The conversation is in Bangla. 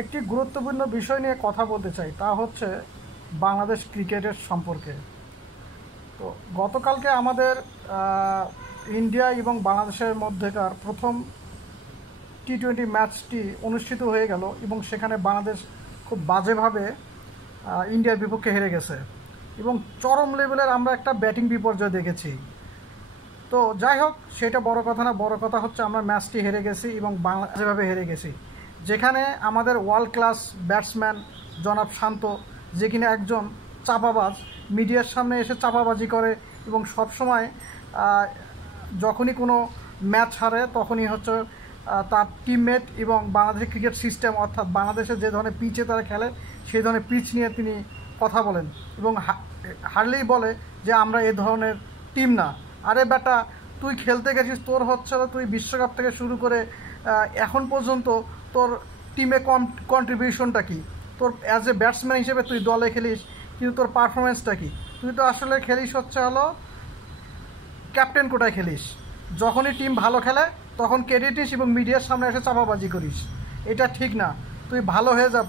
একটি গুরুত্বপূর্ণ বিষয় নিয়ে কথা বলতে চাই, তা হচ্ছে বাংলাদেশ ক্রিকেটের সম্পর্কে। তো গতকালকে আমাদের ইন্ডিয়া এবং বাংলাদেশের মধ্যেকার প্রথম টি-20 ম্যাচটি অনুষ্ঠিত হয়ে গেল এবং সেখানে বাংলাদেশ খুব বাজেভাবে ইন্ডিয়ার বিপক্ষে হেরে গেছে এবং চরম লেভেলের আমরা একটা ব্যাটিং বিপর্যয় দেখেছি। তো যাই হোক, সেটা বড় কথা না, বড় কথা হচ্ছে আমরা ম্যাচটি হেরে গেছি এবং বাংলাদেশভাবে হেরে গেছি, যেখানে আমাদের ওয়ার্ল্ড ক্লাস ব্যাটসম্যান জনাব শান্ত, যে কিনা একজন চাপাবাজ, মিডিয়ার সামনে এসে চাপাবাজি করে এবং সবসময় যখনই কোনো ম্যাচ হারে তখনই হচ্ছে তার টিমমেট এবং বাংলাদেশের ক্রিকেট সিস্টেম, অর্থাৎ বাংলাদেশে যে ধরনের পিচে তারা খেলে সেই ধরনের পিচ নিয়ে তিনি কথা বলেন এবং হারলেই বলে যে আমরা এ ধরনের টিম না। আরে বেটা, তুই খেলতে গেছিস, তোর হচ্ছে তুই বিশ্বকাপ থেকে শুরু করে এখন পর্যন্ত তোর টিমে কন্ট্রিবিউশনটা কি? তোর অ্যাজ এ ব্যাটসম্যান হিসেবে তুই দলে খেলিস, কিন্তু তোর পারফরমেন্সটা কি? তুই তো আসলে খেলিস হচ্ছে ক্যাপ্টেন কোটায় খেলিস। যখনই টিম ভালো খেলে তখন ক্রেডিট নিস এবং মিডিয়ার সামনে এসে চাপাবাজি করিস। এটা ঠিক না। তুই ভালো হয়ে যা,